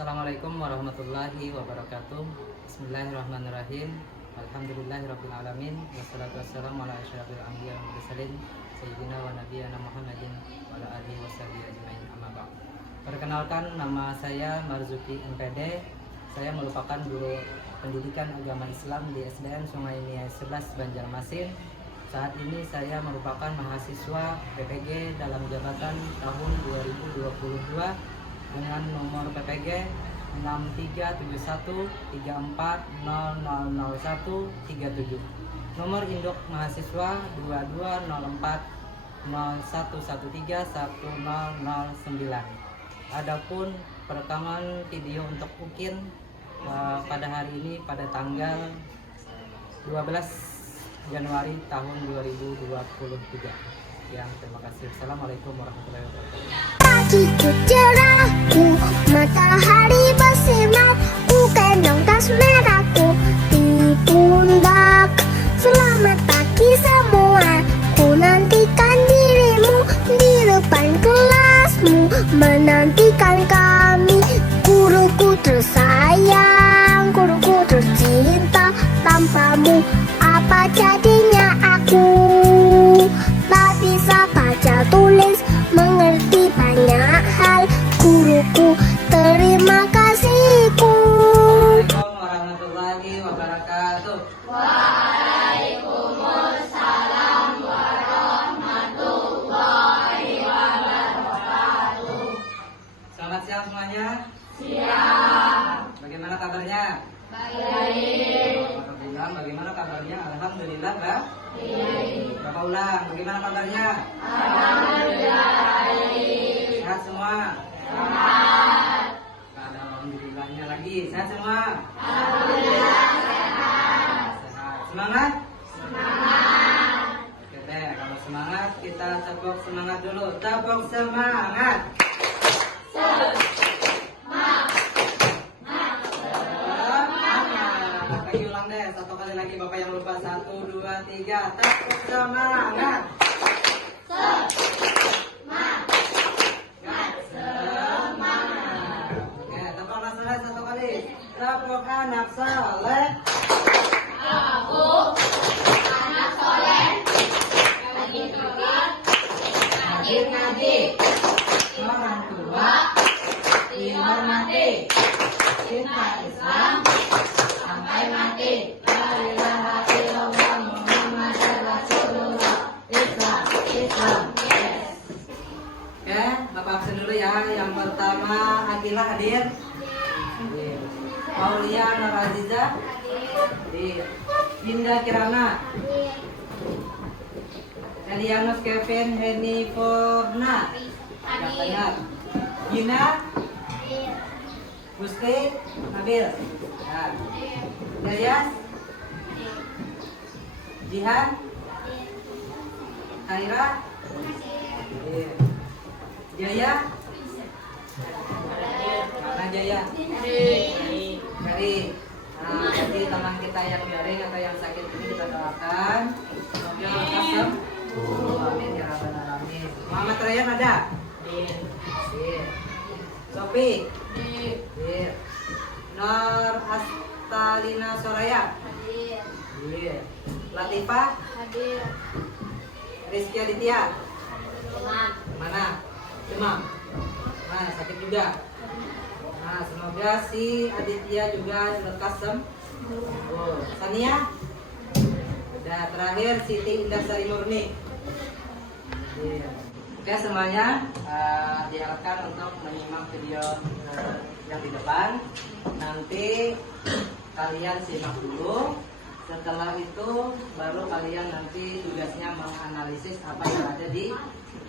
Assalamualaikum warahmatullahi wabarakatuh. Bismillahirrahmanirrahim. Alhamdulillahirabbil alamin. Wassalatu wassalamu ala asyrofil anbiya'i wal mursalin sayyidina wa nabiyana Muhammadin wa ala alihi washabihi ajmain. Amma ba'd. Perkenalkan, nama saya Marzuki MPD. Saya merupakan guru pendidikan agama Islam di SDN Sungai Nia 11 Banjarmasin. Saat ini saya merupakan mahasiswa PPG dalam jabatan tahun 2022 dengan nomor PPG 637134000137, nomor induk mahasiswa 220401131009. Adapun perekaman video untuk UKIN pada hari ini pada tanggal 12 Januari tahun 2023. Terima kasih. Assalamualaikum warahmatullahi wabarakatuh. Pagiku cerahku, matahari bersinar, ku gendong tas merahku di pundak. Selamat pagi semua, ku nantikan dirimu di depan kelasmu, menantikan kami. Guruku tersayang, guruku tercinta, tanpamu apa jadinya aku? Tak bisa baca tulis, mengerti banyak hal. Guruku, terima kasihku. Assalamualaikum warahmatullahi wabarakatuh. Waalaikumsalam warahmatullahi wabarakatuh. Selamat siang semuanya. Siang. Bagaimana kabarnya? Baik. Alhamdulillah. Bagaimana kabarnya? Alhamdulillah, Mbak. Baik. Bapak ulang. Bagaimana kabarnya? Alhamdulillah baik. Sehat semua? Sehat. Ada alhamdulillahnya lagi. Sehat semua? Alhamdulillah sehat. Sehat. Semangat? Semangat. Oke deh, kalau semangat kita tepuk semangat dulu. Tepuk semangat. Lagi ulang deh, satu kali lagi Bapak yang lupa. 1, 2, 3. Tepuk semangat. Semangat. Oke, tepuk anak soleh satu kali. Tepuk anak soleh. Aku anak soleh lagi sholat, rajin ngaji, Orang tua dihormati, cinta Islam sampai mati. La ilaha illallah Muhammadur Rasulullah. Islam, Islam, yes. Oke, Bapak absen dulu ya. Yang pertama, Akilah hadir. Aulia Nuraziza hadir. Dinda Kirana, Elianus Kevin Heni Forna, yang benar. Gina Gusti Nabil, ya. Dayas Jihan Kaira, ya. Jaya mana Jaya? Dari jadi teman kita yang daring atau yang sakit ini kita doakan semoga lekas sembuh. Amin ya rabbal alamin. Muhammad Rayyan ada? Iya. Sofi? Iya. Nur Astalina Soraya? Iya. Latifah? Rizky Aditya? Mana? Demam? Nah, sakit juga. Nah, semoga si Aditya juga lekas sembuh. Sania? Udah. Terakhir Siti Indasari Murni. Iya. Oke semuanya, diharapkan untuk menyimak video yang di depan. Nanti kalian simak dulu. Setelah itu baru kalian nanti tugasnya menganalisis apa yang ada di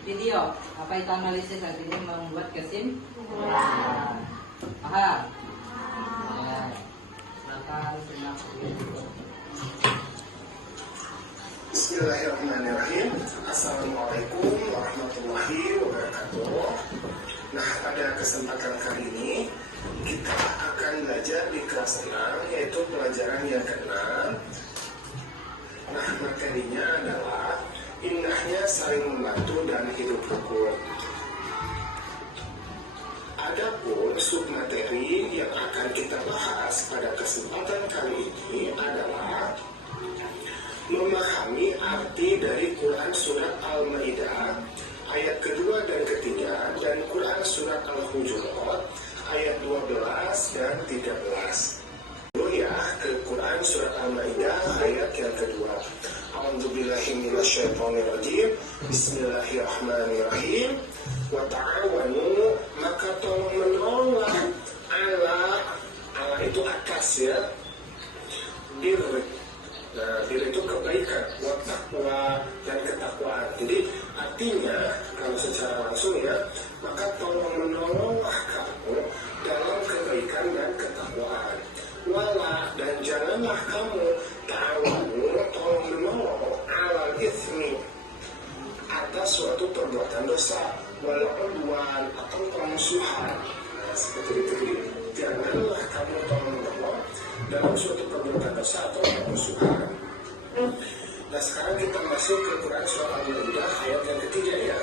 video. Apa itu analisis? Artinya membuat kesimpulan. Paham? Ya. Silakan simak video. Bismillahirrahmanirrahim. Assalamualaikum warahmatullahi wabarakatuh. Nah, pada kesempatan kali ini kita akan belajar di kelas 6, yaitu pelajaran yang ke-6. Nah, materinya adalah indahnya saling membantu dan hidup rukun. Adapun submateri yang akan kita bahas pada kesempatan kali ini adalah memahami arti dari Quran Surat Al-Ma'idah ayat kedua dan ketiga dan Quran Surat Al-Hujurat ayat 12 dan 13. Dulu ya, ke Quran Surat Al-Ma'idah ayat yang kedua. A'udzubillahi minasyaitonirrajim. Bismillahirrahmanirrahim. Wa ta'awanu, maka tolong menolonglah ala itu atas ya, bir. Nah, bir itu kebaikan, wa taqwa dan ketakwaan. Jadi artinya kalau secara langsung ya, maka tolong menolonglah kamu dalam kebaikan dan ketakwaan. Wala, dan janganlah kamu ta'awanu, tolong menolong alal itsmi, atas suatu perbuatan dosa, wal udwan, atau permusuhan. Nah, seperti itu. Janganlah kamu tolong menolong dalam suatu perbuatan dosa atau permusuhan. Nah, sekarang kita masuk ke Quran Surah Al-Ma'idah ayat yang ketiga ya.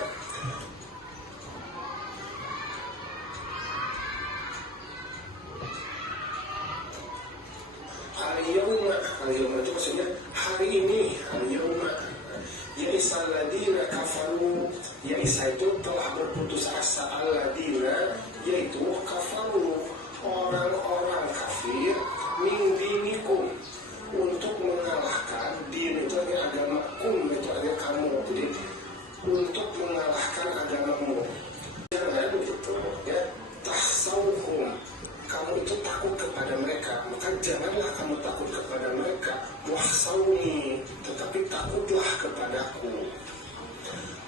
Al-Yawma itu maksudnya hari ini. Al-Yawma Ya'isa alladina kafaru, Ya'isa itu telah berputus asa, alladina yaitu kafaru, orang-orang kafir, min dinikum, untuk mengalahkan. Din itu artinya agama, kum itu artinya kamu. Jadi untuk mengalahkan agamamu. Jangan gitu ya, tahsauhum, kamu itu takut kepada mereka, maka janganlah kamu takut kepada mereka. Wahsauni, tetapi takutlah kepadaku.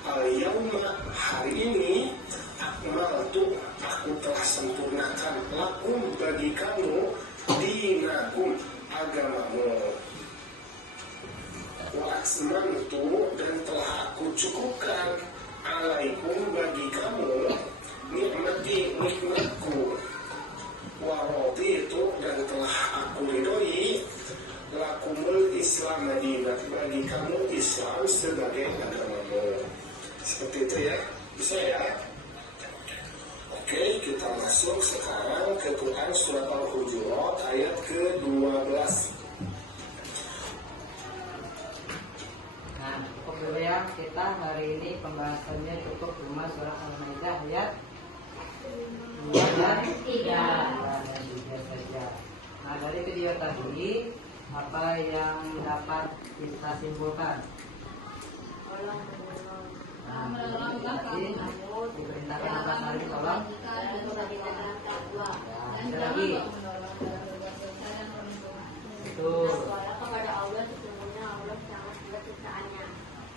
Al-yawma, hari ini, akmaltu, aku telah sempurnakan, lakum, bagi kamu, dinakum, agamamu. Wa asmantu, dan telah aku cukupkan, alaikum, bagi kamu, nikmati, nikmatku. Waroti itu, dan telah aku ridhoi, lakumul Islam madinah, bagi kamu Islam sebagai agamamu. Seperti itu ya, bisa ya. Oke, kita masuk sekarang ke Quran Surat Al-Hujurat ayat ke-12. Nah, cukup dulu ya, kita hari ini pembahasannya cukup cuma Surah Al-Ma'idah ayat 2 dan 3 saja. Nah, dari video tadi apa yang dapat kita simpulkan? Nah, tadi diperintahkan apa hari tolong? Ya, ada lagi. Betul. Kepada Allah sesungguhnya Allah sangat berat siksaannya.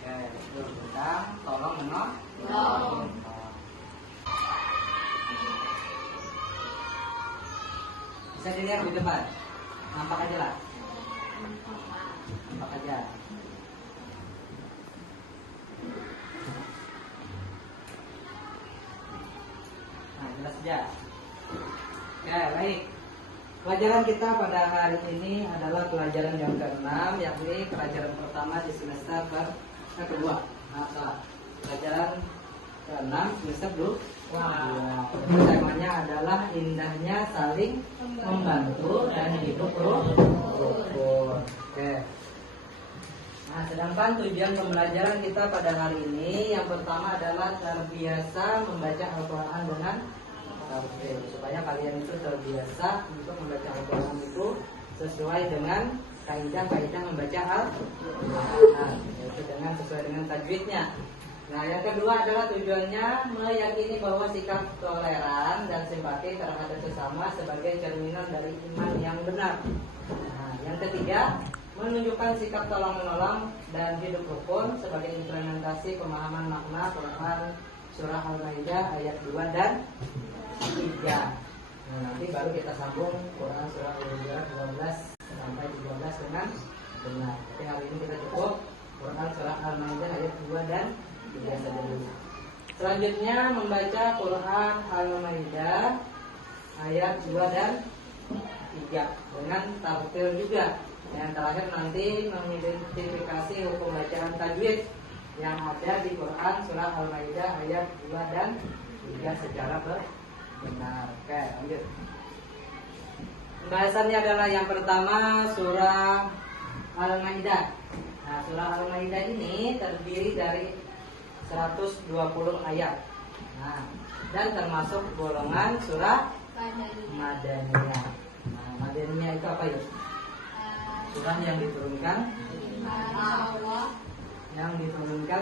Ya, betul. Tentang tolong menolong. Bisa dilihat di depan. Nampak aja lah. Nampak aja. Nah, jelas aja. Ya, baik. Pelajaran kita pada hari ini adalah pelajaran yang ke-6, yakni pelajaran pertama di semester kedua. Nah, pelajaran ke-6 semester 2. Temanya adalah indahnya saling membantu dan hidup rukun. Oke. Nah, sedangkan tujuan pembelajaran kita pada hari ini yang pertama adalah terbiasa membaca Al-Quran dengan tartil, supaya kalian itu terbiasa untuk membaca Al-Quran itu sesuai dengan kaidah-kaidah membaca Al-Quran, yaitu dengan sesuai dengan tajwidnya. Nah, yang kedua adalah tujuannya meyakini bahwa sikap toleran dan simpati terhadap sesama sebagai cerminan dari iman yang benar. Nah, yang ketiga, menunjukkan sikap tolong-menolong dan hidup rukun sebagai implementasi pemahaman makna Quran Surah Al-Ma'idah ayat 2 dan 3. Nah, nanti baru kita sambung Quran Surah Al-Hujurat 12 sampai 13 dengan benar. Tapi hari ini kita cukup Quran Surah Al-Ma'idah ayat 2 dan 3 saja dulu. Selanjutnya membaca Quran Al-Ma'idah ayat 2 dan 3 dengan tartil juga. Yang terakhir nanti mengidentifikasi hukum bacaan tajwid yang ada di Quran Surah Al-Ma'idah ayat 2 dan 3 secara Benar. Oke, lanjut. Pembahasannya adalah yang pertama surah Al-Maidah. Nah, surah Al-Maidah ini terdiri dari 120 ayat. Nah, dan termasuk golongan surah Madaniyah. Nah, Madaniyah itu apa ya? Surah yang diturunkan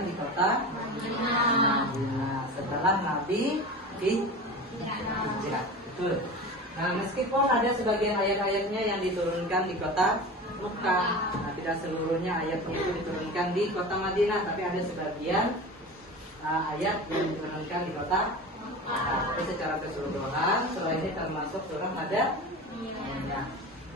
di kota Madinah setelah Nabi hijrah. Betul. Nah, meskipun ada sebagian ayat-ayatnya yang diturunkan di kota Mekah, nah, tidak seluruhnya ayatnya itu diturunkan di kota Madinah, tapi ada sebagian ayat yang diturunkan di kota Mekah. Tapi secara keseluruhan surah ini termasuk surah Madaniyah.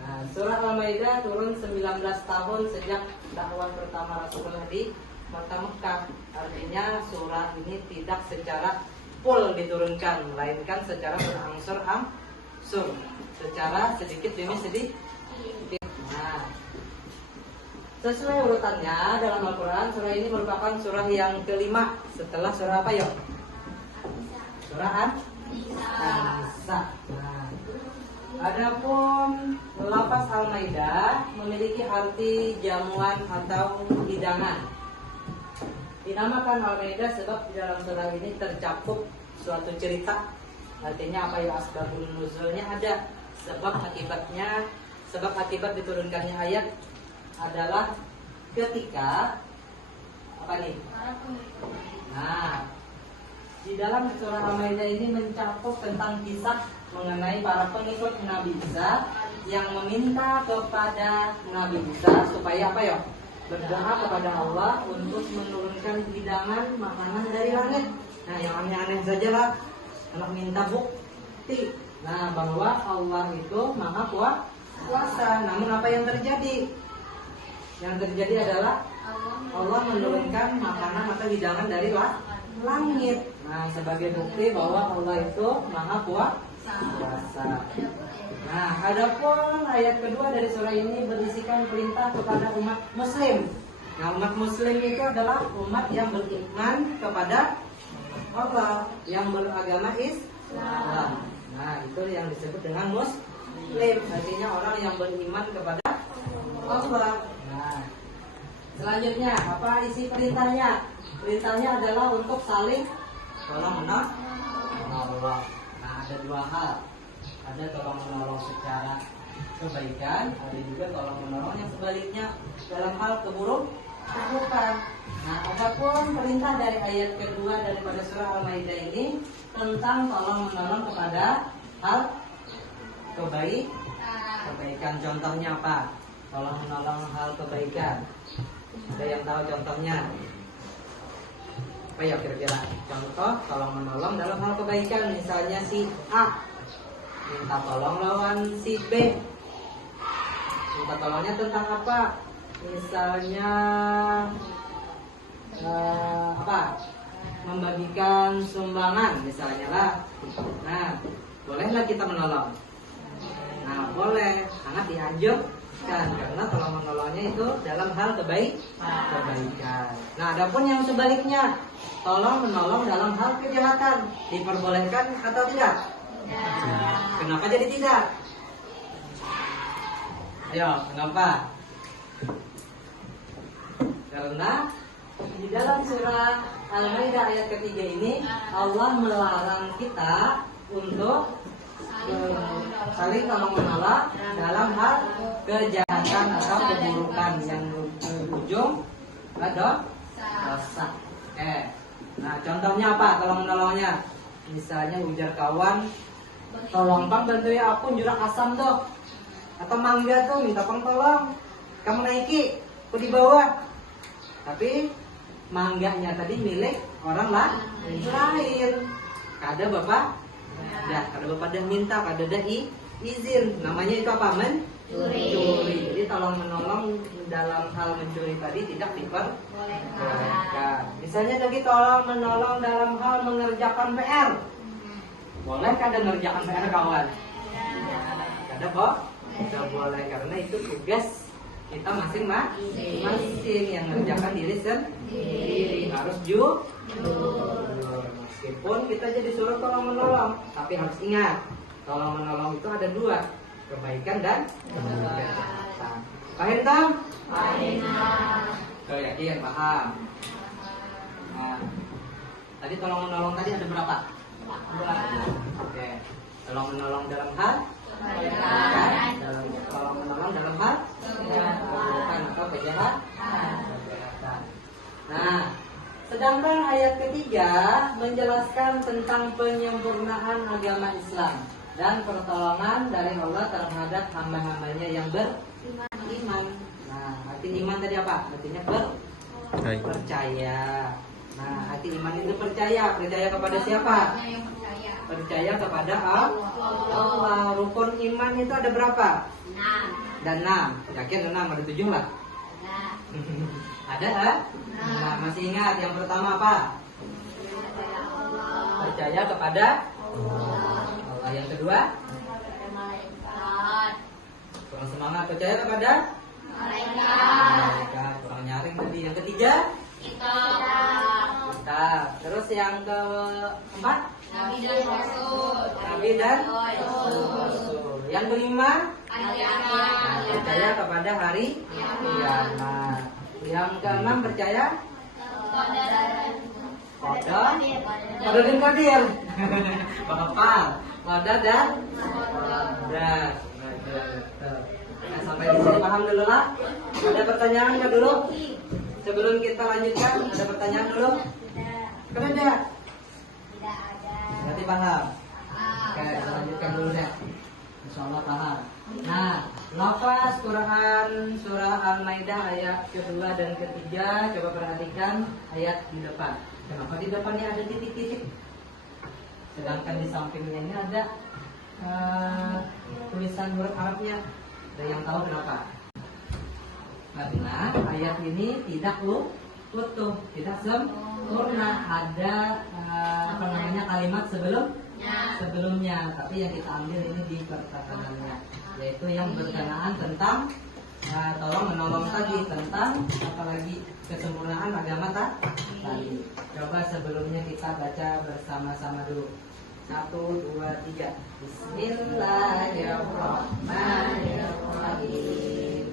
Nah, surah Al-Maidah turun 19 tahun sejak dakwah pertama Rasulullah di kota Mekah. Artinya surah ini tidak secara full diturunkan, melainkan secara berangsur-angsur, secara sedikit demi sedikit. Nah, sesuai urutannya dalam Al-Quran, surah ini merupakan surah yang kelima setelah surah apa ya? Surah An-Nisa. Nah, adapun lafaz Al-Maidah memiliki arti jamuan atau hidangan. Dinamakan Al-Maidah sebab di dalam surah ini tercakup suatu cerita. Artinya apa ya, asbabun nuzulnya ada, sebab akibat diturunkannya ayat adalah ketika apa nih? Nah, di dalam surah Al-Maidah ini mencakup tentang kisah mengenai para pengikut Nabi Isa yang meminta kepada Nabi Isa supaya apa ya? Berdoa kepada Allah untuk menurunkan hidangan makanan dari langit. Nah, yang aneh-aneh saja lah, anak minta bukti. Nah, bahwa Allah itu maha kuasa. Namun apa yang terjadi? Yang terjadi adalah Allah menurunkan makanan atau hidangan dari langit. Nah, sebagai bukti bahwa Allah itu maha kuasa. Nah, adapun ayat kedua dari surah ini berisikan perintah kepada umat muslim. Nah, umat muslim itu adalah umat yang beriman kepada Allah, yang beragama Islam. Nah, itu yang disebut dengan muslim. Artinya orang yang beriman kepada Allah. Nah, selanjutnya apa isi perintahnya? Perintahnya adalah untuk saling tolong menolong. Nah, ada dua hal. Ada tolong menolong secara kebaikan, ada juga tolong menolong yang sebaliknya dalam hal keburukan. Nah, adapun perintah dari ayat kedua daripada surah Al-Maidah ini tentang tolong menolong kepada hal kebaikan. Contohnya apa? Tolong menolong hal kebaikan. Ada yang tahu contohnya? Apa ya kira-kira? Contoh tolong menolong dalam hal kebaikan, misalnya si A minta tolong lawan si B. Minta tolongnya tentang apa? Misalnya membagikan sumbangan misalnya lah. Nah, bolehlah kita menolong. Nah, boleh, sangat dianjurkan karena tolong menolongnya itu dalam hal kebaikan. Nah, adapun yang sebaliknya, tolong menolong dalam hal kejahatan, diperbolehkan atau tidak? Kenapa jadi tidak? Ayo, kenapa? Karena di dalam surah Al-Maidah ayat ketiga ini Allah melarang kita untuk saling tolong menolong dalam hal kejahatan atau keburukan yang berujung dosa. Nah, contohnya apa? Tolong menolongnya. Misalnya ujar kawan, tolong bang bantuin aku jurang asam tuh, atau mangga tuh minta tolong kamu naiki aku di bawah, tapi mangganya tadi milik orang lain. Kada bapak dah minta, kada dah izin, namanya itu apa? Mencuri. Jadi tolong menolong dalam hal mencuri tadi tidak diperbolehkan. Misalnya tadi tolong menolong dalam hal mengerjakan PR. Boleh kada ngerjakan PR kawan? Kada kok? Tidak boleh, karena itu tugas kita masing-masing yang mengerjakan diri sendiri. Harus jujur. Meskipun kita jadi disuruh tolong menolong, tapi harus ingat, tolong menolong itu ada dua, kebaikan dan kejahatan. Paham tak? Kau yakin paham? Nah, tadi tolong menolong tadi ada berapa? Dua. Oke. Tolong menolong dalam hal tolong menolong dalam hal kebaikan atau kejahatan. Nah, sedangkan ayat ketiga menjelaskan tentang penyempurnaan agama Islam dan pertolongan dari Allah terhadap hamba-hambanya yang beriman. Nah, arti iman tadi apa? Artinya percaya. Nah, arti iman itu percaya. Percaya kepada siapa? Percaya kepada Allah. Rukun iman itu ada berapa? 6. Dan 6. Yakin 6? Ada 7 lah? Ada? Nah, masih ingat yang pertama apa? Percaya kepada Allah. Yang kedua? Kurang semangat. Percaya kepada malaikat. Kurang nyaring tadi. Yang ketiga? Kitab. Terus yang keempat? Nabi dan Rasul. Yang kelima? Percaya kepada hari kiamat. Yang keenam percaya Qadar Qadir. Bapak, Qadar dan Qadar. Nah, sampai di sini paham dulu lah. Ada pertanyaan nggak dulu? Sebelum kita lanjutkan, ada pertanyaan dulu? Ada? Tidak ada. Berarti paham? Oke, kita lanjutkan dulu deh. Insyaallah paham. Nah, lafaz Quran surah Al-Maidah ayat kedua dan ketiga, coba perhatikan ayat di depan. Kenapa di depannya ada titik-titik? Sedangkan di sampingnya ini ada tulisan huruf Arabnya. Ada yang tahu kenapa? Karena ayat ini tidak utuh, tidak sempurna. Ada kalimat sebelumnya, tapi yang kita ambil ini di perkataannya, yaitu yang berkenaan tentang tolong menolong tadi, tentang apalagi kesempurnaan agama tadi. Coba sebelumnya kita baca bersama-sama dulu. 1, 2, 3. Bismillahirrahmanirrahim.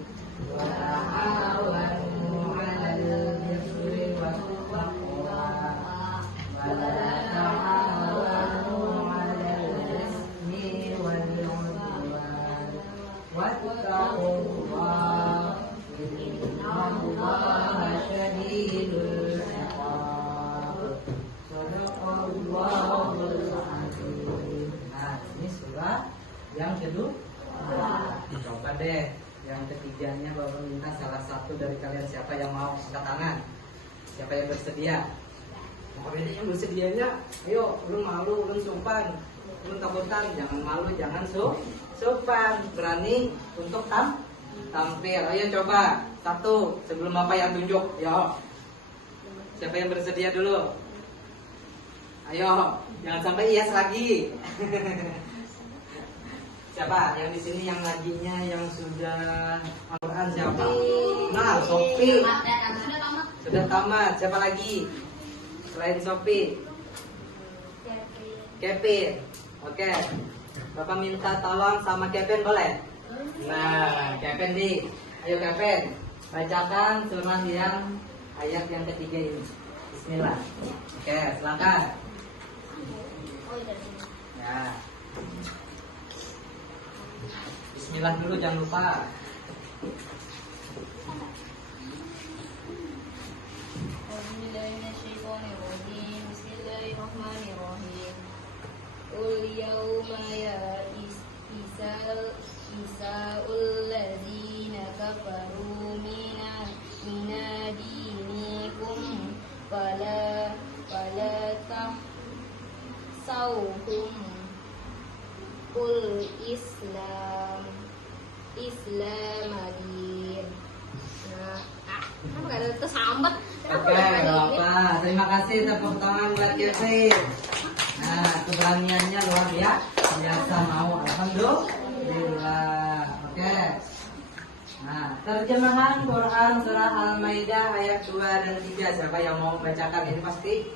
Wa ta'awanu 'alal birri wat taqwa wa la ta'awanu 'alal ismi wal 'udwan wattaqullaha innallaha syadidul 'iqab. Shadaqallahul 'azim. Nah, ini surah yang kedua. Coba deh yang ketiganya, Bapak minta salah satu dari kalian siapa yang mau angkat tangan, siapa yang bersedia. Nah, yang bersedianya, ayo, belum malu, belum sumpan, belum takutan, jangan malu, jangan sumpan, berani untuk tampil. Ayo coba satu sebelum Bapak yang tunjuk. Yo, siapa yang bersedia dulu? Ayo, jangan sampai yes lagi. Siapa yang di sini yang ngajinya yang sudah Al-Quran siapa? Nah, Sofi sudah tamat. Siapa lagi selain Sofi? Kevin. Oke, Bapak minta tolong sama Kevin, boleh? Nah, Kevin nih, ayo Kevin, bacakan surah yang ayat yang ketiga ini. Bismillah. Oke, silakan. Ya. Bismillah dulu, jangan lupa. Bismillahirrahmanirrahim. Qul yawma ya isa'ul ladzina kafaru minadinikum fala tahsawhum Qul Islamagir. Nah, kenapa gak ada tersambat? Oke, Bapak. Terima kasih tepuk tangan buat Kevin. Nah, keberaniannya luar biasa mau. Alhamdulillah. Oke. Nah, terjemahan Quran surah Al-Maidah ayat 2 dan 3. Siapa yang mau membacakan? Ini pasti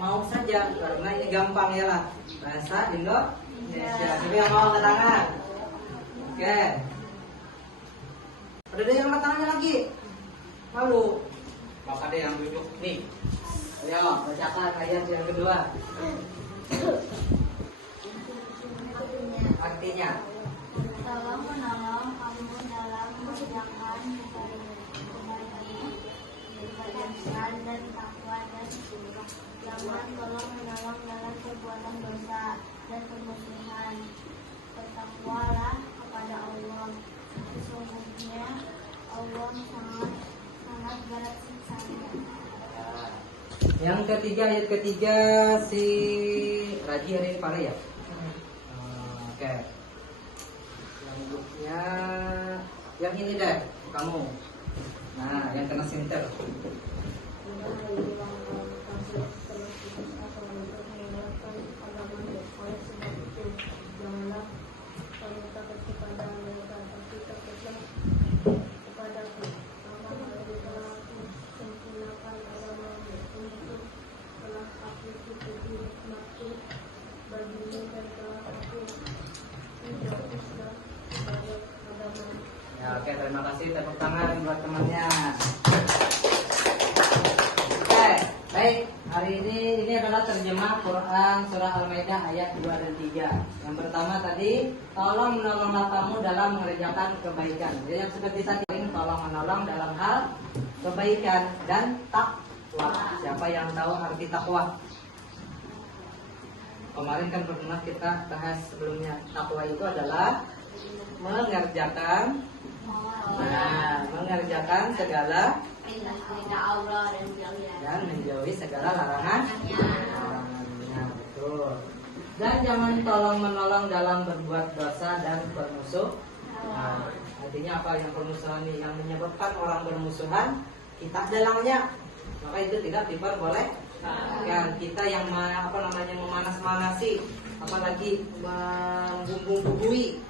mau saja karena ini gampang ya lah. Bahasa Indonesia. Coba yang mau angkat tangan. Oke. Ada yang angkat tangannya lagi. Malu. Maka ada yang duduk nih. Ayo, bacakan ayat yang kedua. Artinya Tolong menolong kamu dalam mengerjakan kebaikan dan takwa dan syukur. Jangan tolong menolong dalam perbuatan dosa dan permusuhan. Bertakwalah kepada Allah. Sesungguhnya Allah sangat berat siksanya. yang ketiga, ayat ketiga si Raji hari Pare ya. Oke. Yang grupnya yang ini deh, kamu. Nah, yang kena sinter. Janganlah kamu takut kepada mereka, tapi takutlah kepadaku. Karena aku telah sempurnakan agamamu untuk telah aku tutupi nikmatku bagimu dan telah aku menjauhkan kepada agamamu. Ya, oke, terima kasih. Tepuk tangan buat temannya. Oke, baik. Hari ini adalah terjemah Quran surah Al-Maidah ayat 2 dan 3. Yang pertama tadi, tolong menolonglah kamu dalam mengerjakan kebaikan. Jadi yang seperti tadi, tolong menolong dalam hal kebaikan dan takwa. Siapa yang tahu arti takwa? Kemarin kan pernah kita bahas sebelumnya. Takwa itu adalah mengerjakan segala Allah dan menjauhi segala larangannya. Betul. Dan jangan tolong menolong dalam berbuat dosa dan bermusuh. Nah, artinya apa yang permusuhan ini? Yang menyebabkan orang bermusuhan, kita dalangnya, maka itu tidak diperbolehkan. Kita yang memanas-manasi, apalagi membumbung-bumbui,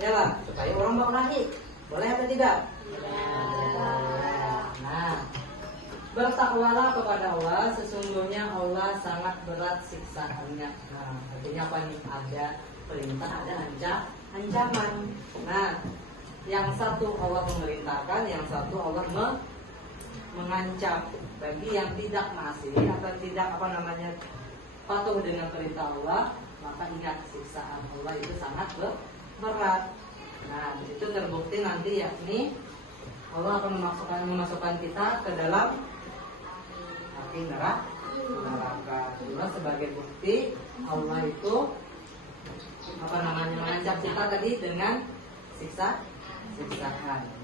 ya lah, supaya orang berkelahi. Boleh atau tidak? Nah, bertakwalah kepada Allah, sesungguhnya Allah sangat berat siksaannya. Nah, artinya apa nih? Ada perintah, ada ancaman. Nah, yang satu Allah memerintahkan, yang satu Allah mengancam. Bagi yang tidak masih atau tidak patuh dengan perintah Allah, maka ingat siksaan Allah itu sangat berat. Nah, itu terbukti nanti yakni Allah akan memasukkan kita ke dalam api neraka. Itulah sebagai bukti Allah itu mengancam kita tadi dengan siksaan.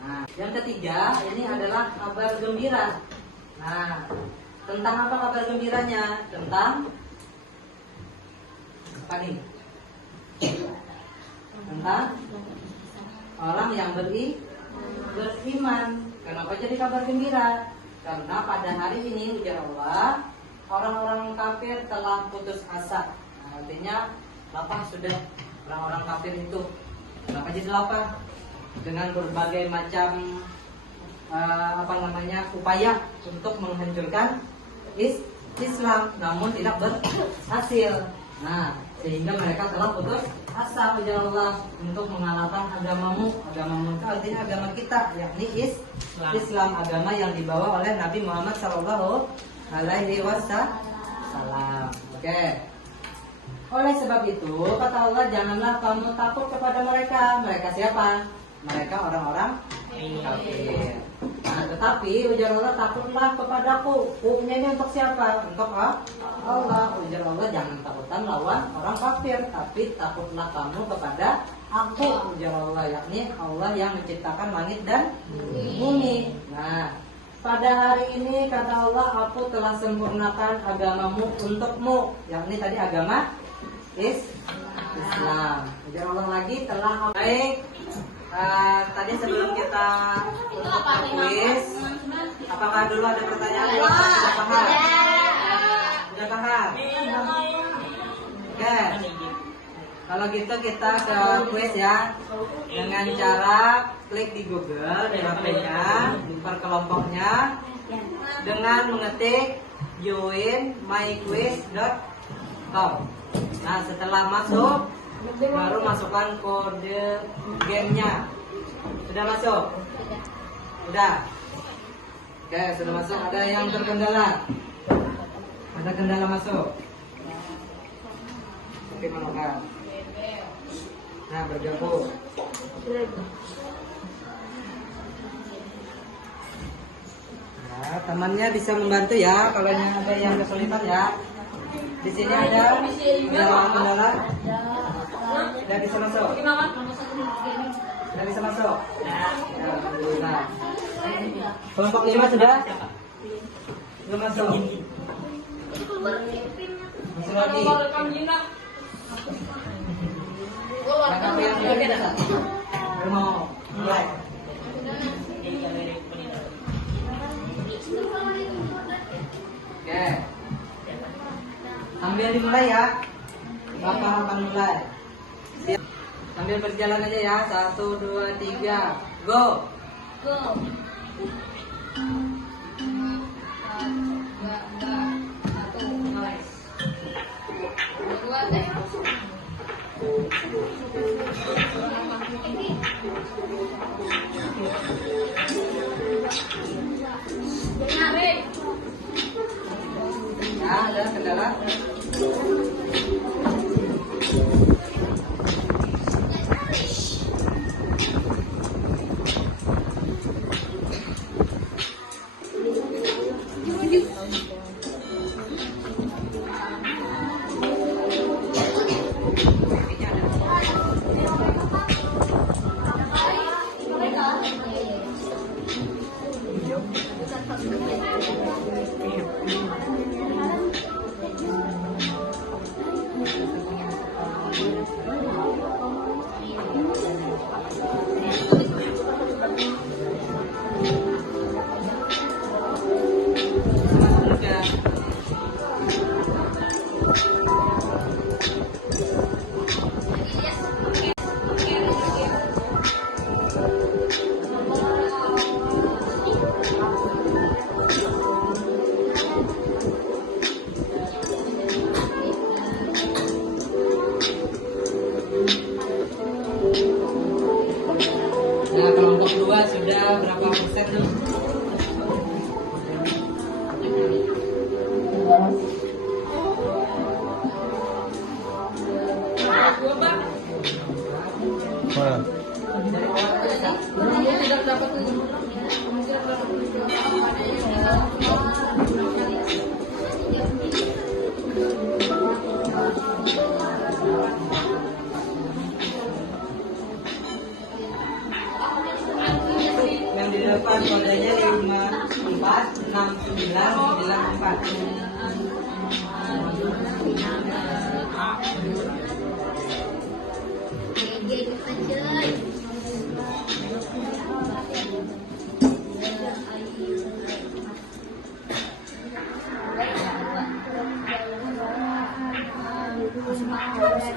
Nah, yang ketiga ini adalah kabar gembira. Nah, tentang apa kabar gembiranya? Tentang apa nih? Tentang orang yang beriman. Kenapa jadi kabar gembira? Karena pada hari ini ujar Allah, orang-orang kafir telah putus asa. Nah, artinya lapang sudah orang-orang kafir itu. Kenapa jadi lapang? Dengan berbagai macam upaya untuk menghancurkan Islam, namun tidak berhasil. Nah, sehingga mereka telah putus asa ujar Allah untuk mengalahkan agamamu. Agamamu itu artinya agama kita, yakni Islam, agama yang dibawa oleh Nabi Muhammad SAW. Oke. Oleh sebab itu kata Allah, janganlah kamu takut kepada mereka. Mereka siapa? Mereka orang-orang kafir. Nah, tetapi ujar Allah, takutlah kepadaku. Hukumnya ini untuk siapa? Untuk Allah. Ujar Allah, jangan takutan lawan orang kafir, tapi takutlah kamu kepada aku. Ujar Allah, yakni Allah yang menciptakan langit dan bumi. Nah, pada hari ini kata Allah, aku telah sempurnakan agamamu untukmu, yakni tadi agama Islam. Ujar Allah lagi, telah baik. Tadi sebelum kita kuis, apakah dulu ada pertanyaan? Sudah paham? Sudah paham? Oke. Kalau gitu kita ke kuis ya, dengan cara klik di Google di HP-nya, per kelompoknya, dengan mengetik join myquiz.com. Nah, setelah masuk baru masukkan kode gamenya. Sudah masuk? Sudah. Oke, sudah masuk. Ada yang terkendala? Ada kendala masuk? Oke, menekan. Nah, bergabung. Nah, temannya bisa membantu ya kalau ada yang kesulitan ya. Di sini ada kendala. Sudah bisa masuk. Sudah bisa masuk. Ya, alhamdulillah. Kelompok 5 sudah? Sudah masuk. Masuk lagi. Kakak yang sudah bisa. Mau mulai. Oke. Sambil dimulai ya. Bapak akan mulai. Siap. Sambil berjalan aja ya. 1, 2, 3. Go. Nah, ada kendala. Nah, kelompok 2 sudah berapa persen tuh? Yang di depan kodenya 546994.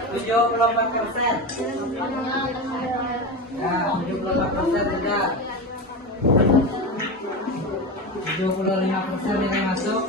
Tujuh puluh 74%. Nah, 74% sudah. 75% ini masuk.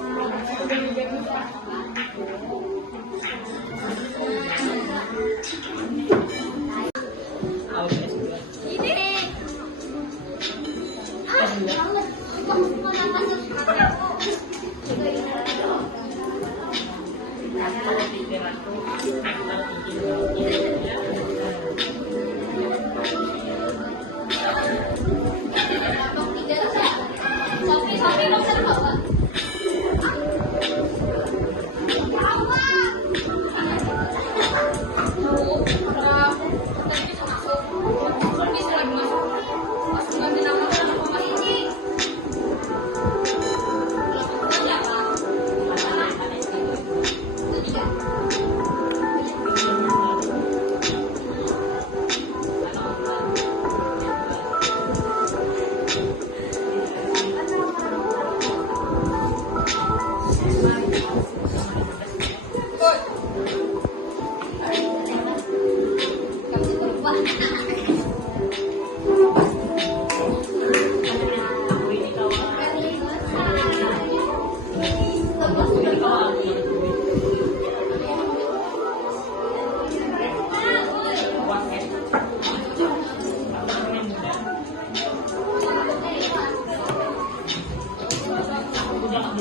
Gimana?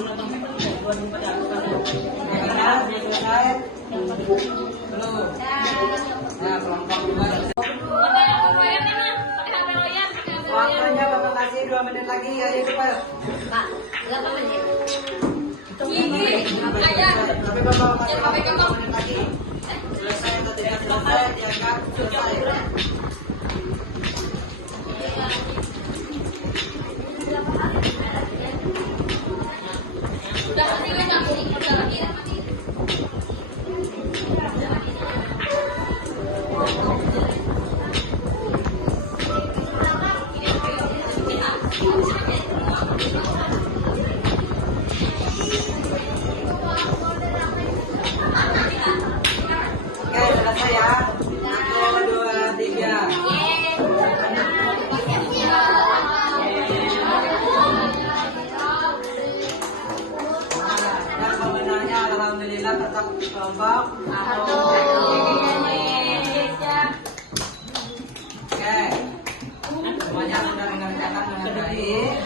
Sudah selesai? Belum. Nah, kelompok 2. Waktunya Bapak kasih 2 menit lagi. Ayo cepat. Tapi Bapak kasih waktu 2 menit lagi. Selesai atau tidak selesai, dianggap selesai. Oke, selesai ya. 1, 2, 3. Dan pemenangnya alhamdulillah tetap kelompok 1. Oke, semuanya sudah mengerjakan dengan baik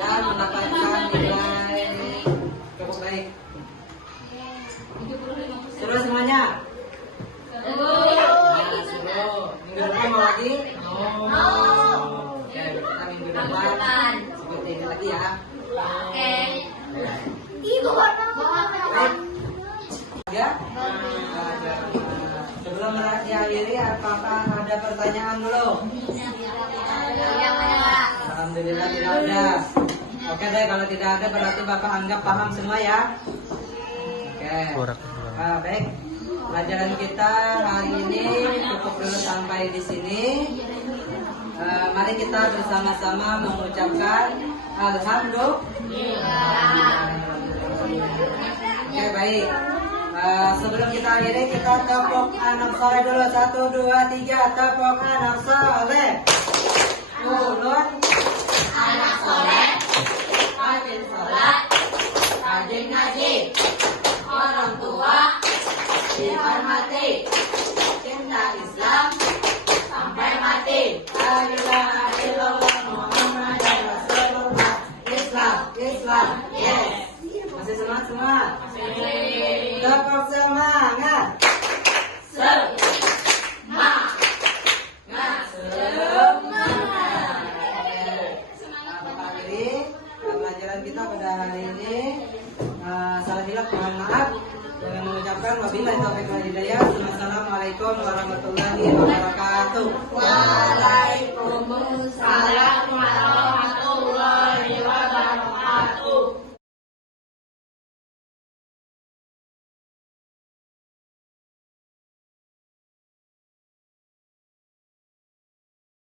dan mendapatkan nilai cukup baik. Terus semuanya. Minggu depan mau lagi? Oke, kita minggu depan seperti ini lagi ya. Baik. Ya. Sebelum diakhiri, apakah ada pertanyaan belum? Alhamdulillah tidak ada. Oke deh, kalau tidak ada berarti Bapak anggap paham semua ya. Oke. Baik. Pelajaran kita hari ini cukup dulu sampai di sini. Mari kita bersama-sama mengucapkan alhamdulillah. Oke, baik. Sebelum kita akhiri, kita tepuk anak soleh dulu. 1, 2, 3. Tepuk anak soleh. Ulun anak soleh, rajin sholat, rajin ngaji, orang tua dihormati, cinta Islam sampai mati. La ilaha illallah Muhammadur Rasulullah. Islam, yes. Masih semangat semua? Tepuk semangat. Pelajaran kita pada hari ini salah hilaf mohon maaf. Dengan mengucapkan wabillahi taufiq wal hidayah. Assalamualaikum warahmatullahi wabarakatuh. Waalaikumsalam.